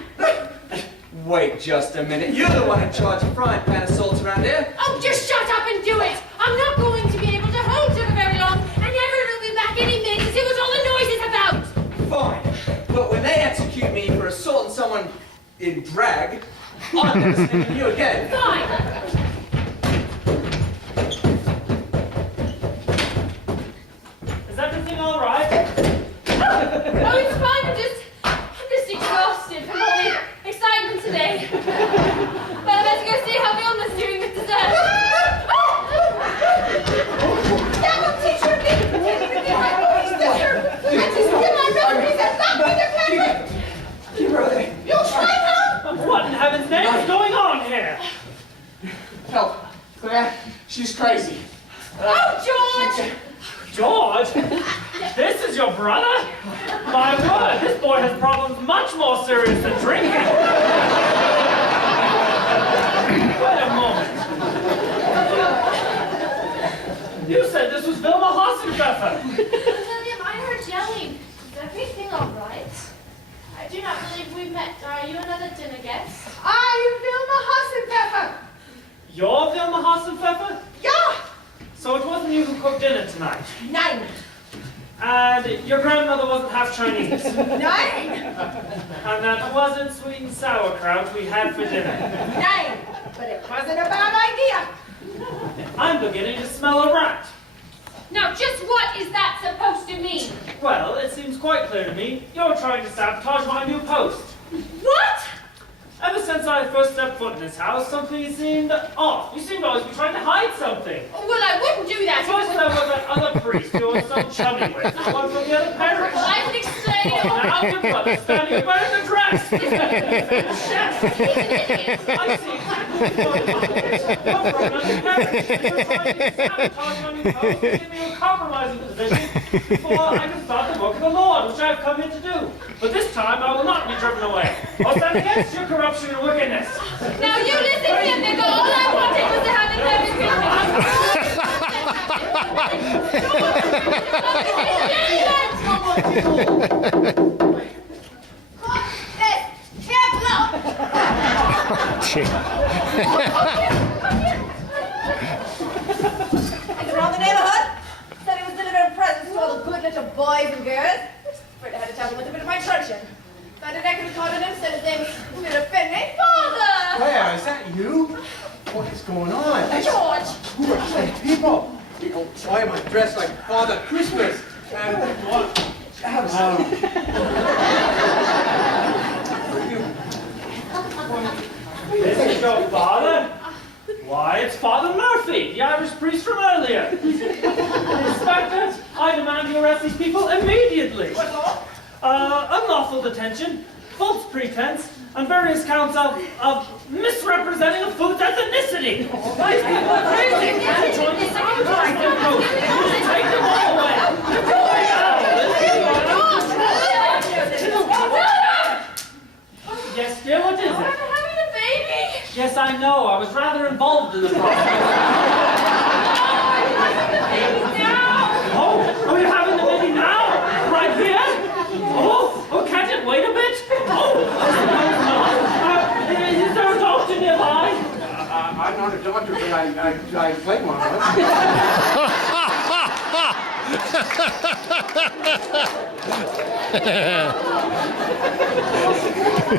Wait just a minute. You're the one in charge of frying pan assaults around here. Oh, just shut up and do it! I'm not going to be able to hold her for very long, and never will be back any minute to see what all the noise is about! Fine. But when they execute me for assaulting someone in drag, I'm never stinging you again. Fine! Is everything all right? Oh, it's fine. I'm just exhausted from all the excitement today. But I better go see how Vilma's doing with dessert. That will teach her being pretending to be my boy's sister. And she's still my referees and not with the camera. Keep her there. You try her. What in heaven's name is going on here? Help. Claire, she's crazy. Oh, George! George? This is your brother? My word, this boy has problems much more serious than drinking. Wait a moment. You said this was Vilma Hassenpfeffer. William, I heard yelling. Is everything all right? I do not believe we met. Are you another dinner guest? I am Vilma Hassenpfeffer. You're Vilma Hassenpfeffer? Ja. So it wasn't you who cooked dinner tonight? Nein. And your grandmother wasn't half Chinese? Nein. And that wasn't sweet and sauerkraut we had for dinner? Nein. But it wasn't a bad idea. I'm beginning to smell a rat. Now, just what is that supposed to mean? Well, it seems quite clear to me you're trying to sabotage my new post. What? Ever since I first stepped foot in this house, something seemed off. You seemed to always be trying to hide something. Well, I wouldn't do that. First there was that other priest you were so chummy with, the one from the other parish. Well, I can explain. Now your brother standing wearing the dress. He's an idiot. I see exactly what's going on. You're from another parish. You're trying to sabotage my new post and give me a compromising position before I can start the work of the Lord, which I have come here to do. But this time I will not be driven away. I'll stand against your corruption and wickedness. Now, you listen to him, Nico. All I wanted was to have a Merry Is around the neighborhood? Said he was delivering presents to all the good little boys and girls. Afraid I had to tell him with a bit of my truncheon. Found an equity card on him, said his name was Philip Finley. Father! Claire, is that you? What is going on? George! Who are these people? You know, why am I dressed like Father Christmas? And what? This is your father? Why, it's Father Murphy, the Irish priest from earlier. Inspector, I demand you arrest these people immediately. What for? Unlawful detention, false pretense, and various counts of misrepresenting a food's ethnicity. These people are crazy. They're trying to sabotage their code. You should take them all away. They're going out. Yes, dear, what is it? I'm having a baby. Yes, I know. I was rather involved in the process. Oh, you're having the baby now? Right here? Oh, can't it wait a bit? Oh, I suppose not. Is there a doctor nearby? I'm not a doctor, but I play one.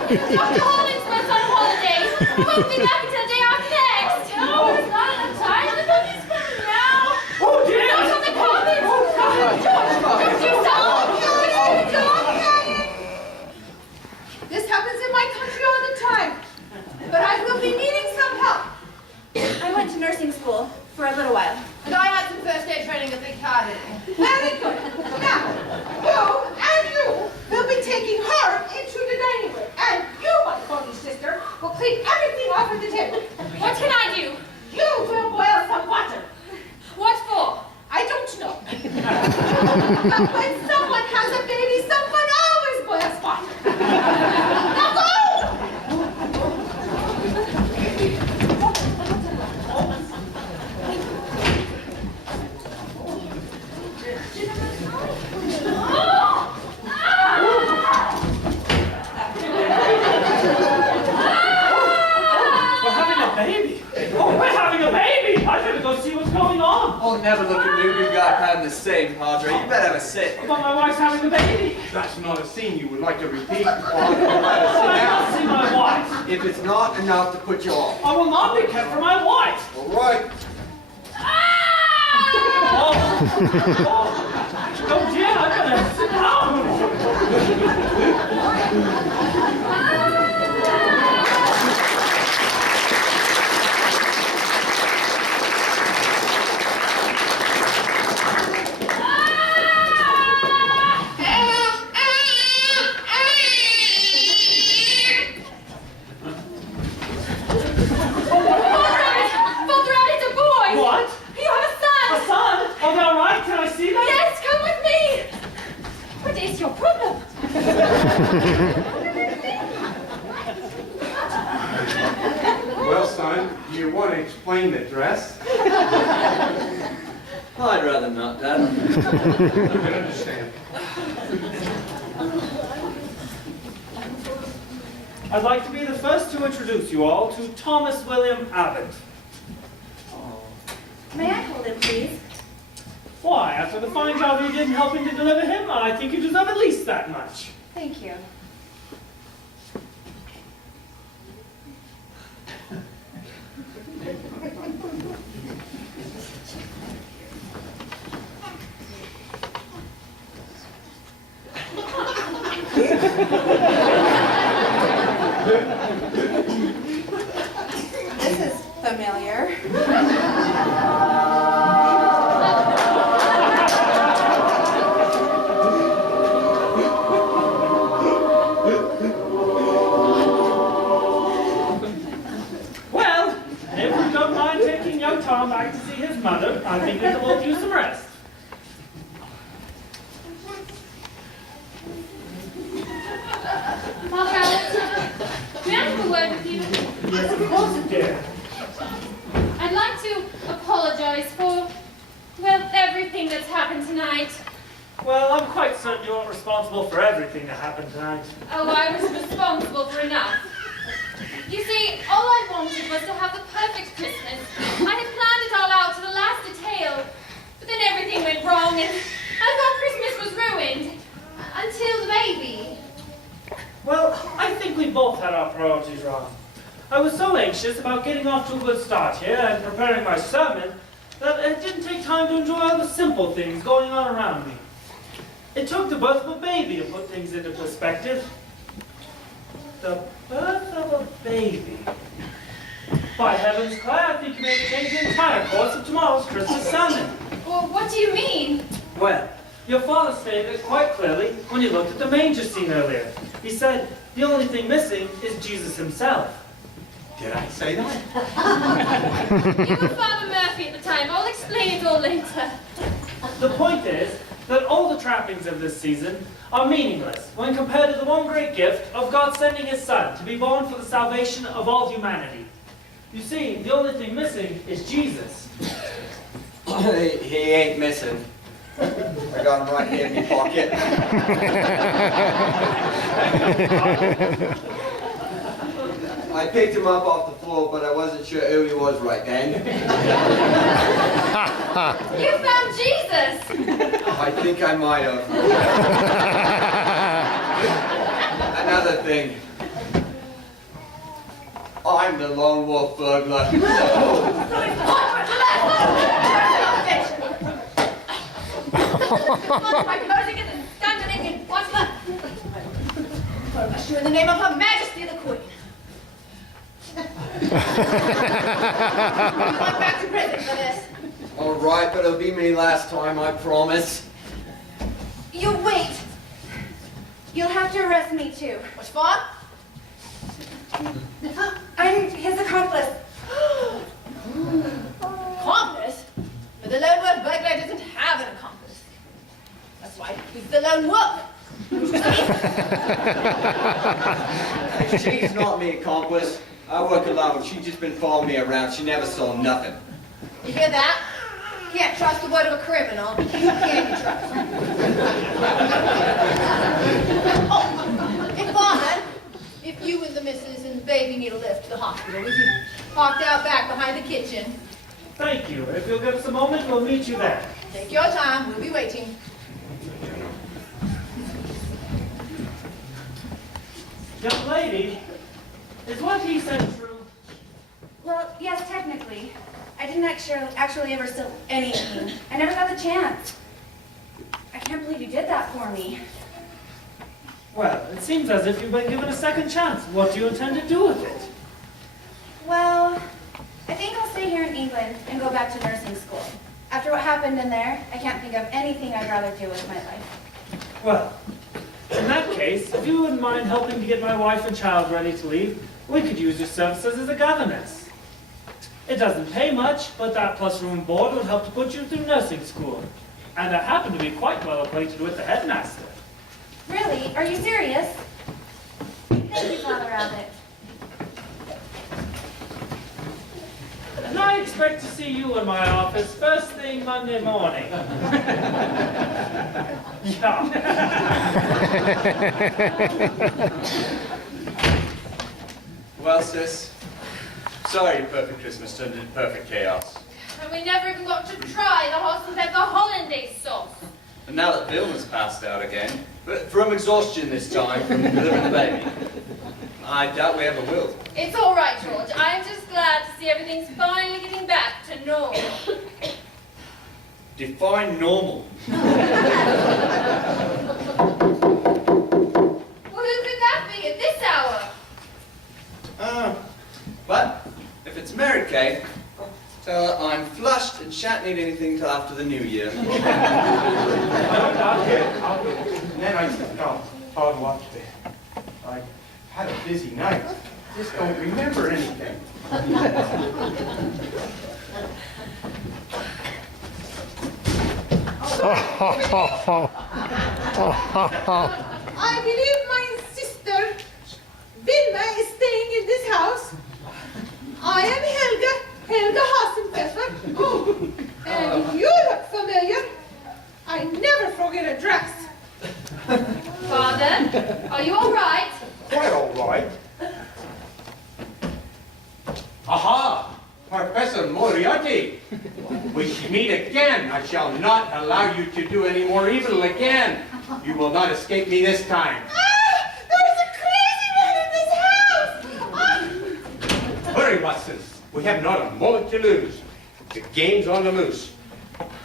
Dr. Holland's went on holiday. He won't be back until the day after next. No, it's not enough time. The baby's coming now. Oh, dear. Not on the carpet. Don't do something. This happens in my country all the time. But I will be needing some help. I went to nursing school for a little while. And I had some first aid training at Big Cardi. Very good. Now, you and you will be taking her into the dining room. And you, my pony sister, will clean everything off at the table. What can I do? You will boil some water. What for? I don't know. But when someone has a baby, someone always boils water. Now go! baby? Oh, we're having a baby! I better go see what's going on. Oh, never look at me. We've got time the same, Padre. You better have a sit. But my wife's having a baby. That's not a scene you would like to repeat. Oh, I must see my wife. If it's not enough to put you off. I will not be kept for my wife. All right. Oh, dear, I better sit down. What? You have a son! A son? Oh, now right? Can I see that? Yes, come with me! What is your problem? Well, son, do you want to explain the dress? I'd rather not, Dad. I can understand. I'd like to be the first to introduce you all to Thomas William Abbott. May I hold him, please? Why, after the fine job you did in helping to deliver him, I think you deserve at least that much. Thank you. This is familiar. Well, if you don't mind taking young Tom back to see his mother, I think we can all do some rest. Father Abbott, may I have a word with you? Yes, of course, dear. I'd like to apologize for, well, everything that's happened tonight. Well, I'm quite certain you aren't responsible for everything that happened tonight. Oh, I was responsible for enough. You see, all I wanted was to have the perfect Christmas. I had planned it all out to the last detail, but then everything went wrong and I thought Christmas was ruined. Until the baby. Well, I think we both had our priorities wrong. I was so anxious about getting off to a good start here and preparing my sermon that it didn't take time to enjoy all the simple things going on around me. It took the birth of a baby to put things into perspective. The birth of a baby. By heavens, Claire, I think you may change the entire course of tomorrow's Christmas sermon. Well, what do you mean? Well, your father stated it quite clearly when you looked at the manger scene earlier. He said, the only thing missing is Jesus himself. Did I say that? You were Father Murphy at the time. I'll explain it all later. The point is that all the trappings of this season are meaningless when compared to the one great gift of God sending his Son to be born for the salvation of all humanity. You see, the only thing missing is Jesus. He ain't missing. I got him right here in my pocket. I picked him up off the floor, but I wasn't sure who he was right then. You found Jesus! I think I might have. Another thing. I'm the lone wolf burglar. My closing is standing in what's left. I bless you in the name of Her Majesty the Queen. I'm back to prison for this. All right, but it'll be me last time, I promise. You wait. You'll have to arrest me too. What's for? I'm his accomplice. Accomplice? But the lone wolf burglar doesn't have an accomplice. That's why he's the lone wolf. She's not me accomplice. I work alone. She's just been following me around. She never saw nothing. You hear that? Can't trust the word of a criminal. Who can you trust? Oh, if Father, if you and the missus and baby need a lift to the hospital. We'll be parked out back behind the kitchen. Thank you. If you'll give us a moment, we'll meet you there. Take your time. We'll be waiting. Young lady, is what he said true? Well, yes, technically. I didn't actually ever steal anything. I never got the chance. I can't believe you did that for me. Well, it seems as if you've been given a second chance. What do you intend to do with it? Well, I think I'll stay here in England and go back to nursing school. After what happened in there, I can't think of anything I'd rather do with my life. Well, in that case, if you wouldn't mind helping to get my wife and child ready to leave, we could use your services as a governess. It doesn't pay much, but that plus room and board would help to put you through nursing school. And I happen to be quite well acquainted with the headmaster. Really? Are you serious? Thank you, Father Abbott. And I expect to see you in my office first thing Monday morning. Yeah. Well, sis, sorry perfect Christmas turned into perfect chaos. And we never even got to try the horse and pepper Hollandaise sauce. And now that Vilma's passed out again, but from exhaustion this time, from delivering the baby, I doubt we ever will. It's all right, George. I'm just glad to see everything's finally getting back to normal. Define normal. Well, who could that be at this hour? But if it's Mary Kay, tell her I'm flushed and shan't need anything till after the new year. I'll get it. And then I stepped off hard watch there. I had a busy night. Just don't remember anything. I believe my sister Vilma is staying in this house. I am Helga Hasenpfeffer. Oh, and you look familiar. I never forget a dress. Father, are you all right? Quite all right. Aha! Professor Moriarty! We meet again. I shall not allow you to do any more evil again. You will not escape me this time. Ah! There's a crazy man in this house! Ah! Hurry, Watsons. We have not a moment to lose. The game's on the loose.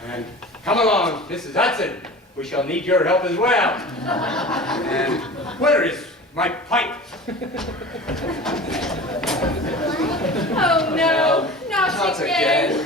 And come along, Mrs. Hudson. We shall need your help as well. And where is my pipe? Oh no, not again.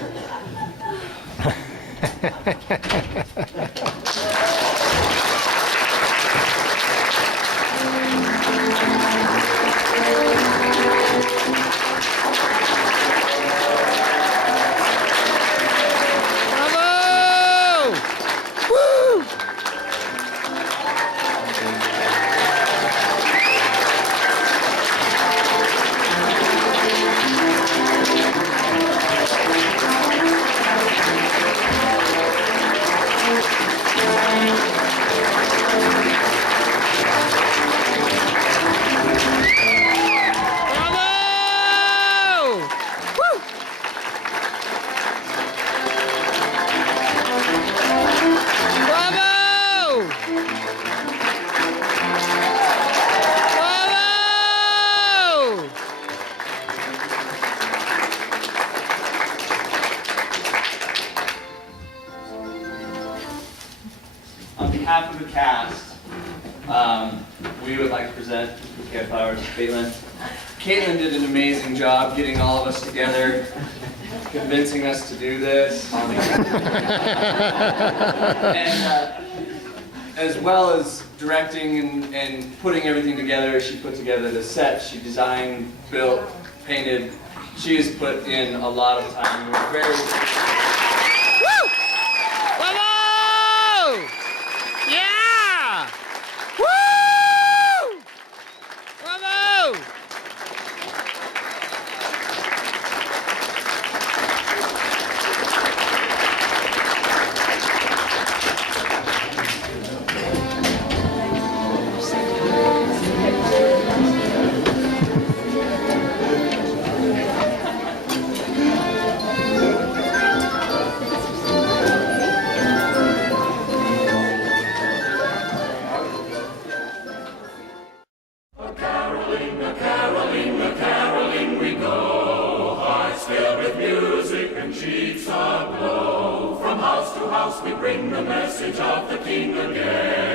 On behalf of the cast, we would like to present bouquet of flowers to Caitlin. Caitlin did an amazing job getting all of us together, convincing us to do this. And as well as directing and putting everything together, she put together the set, she designed, built, painted. She has put in a lot of time. We're very Woo! Bravo! Yeah! Woo! Bravo! cheeks aglow. From house to house we bring the message of the King again.